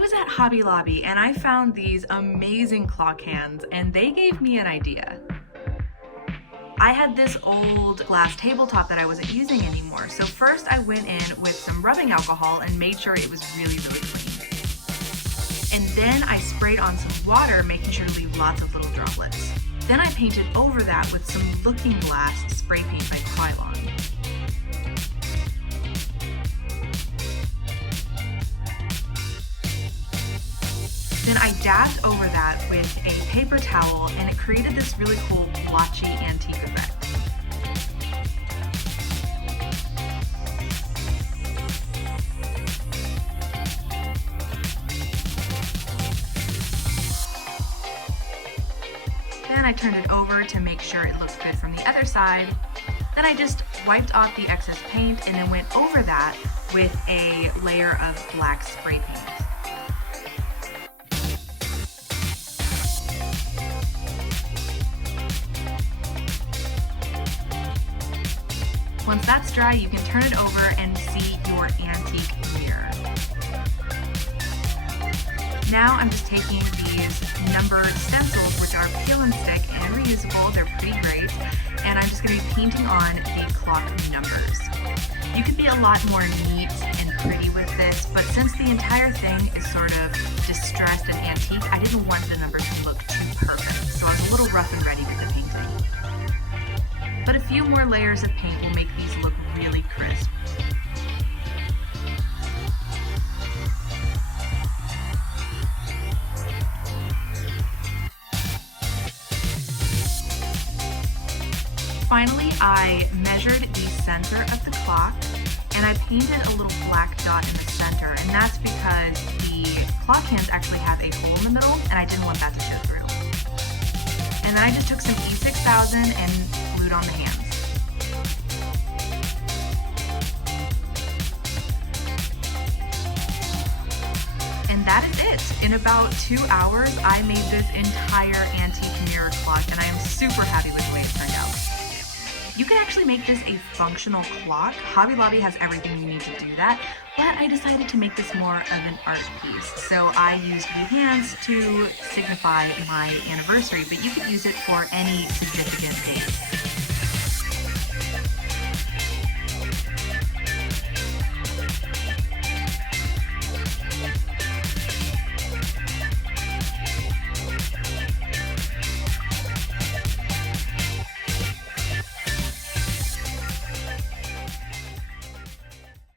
was at Hobby Lobby and I found these amazing clock hands and they gave me an idea. I had this old glass tabletop that I wasn't using anymore, so first I went in with some rubbing alcohol and made sure it was really clean. And then I sprayed on some water, making sure to leave lots of little droplets. Then I painted over that with some Looking Glass spray paint by Krylon. Then I dabbed over that with a paper towel and it created this really cool blotchy antique effect. Then I turned it over to make sure it looked good from the other side. Then I just wiped off the excess paint and then went over that with a layer of black spray paint. Once that's dry, you can turn it over and see your antique mirror. Now I'm just taking these numbered stencils, which are peel and stick and reusable. They're pretty great. And I'm just going to be painting on the clock numbers. You can be a lot more neat and pretty with this, but since the entire thing is sort of distressed and antique, I didn't want the numbers to look too perfect. So I was a little rough and ready with the painting. But a few more layers of paint will make these look really crisp. Finally, I measured the center of the clock and I painted a little black dot in the center, and that's because the clock hands actually have a hole in the middle and I didn't want that to show through. And then I just took some E6000 and glued on the hands. And that is it. In about 2 hours, I made this entire antique mirror clock and I am super happy with the way it turned out. You can actually make this a functional clock. Hobby Lobby has everything you need to do that, but I decided to make this more of an art piece. So I used blue hands to signify my anniversary, but you could use it for any significant date.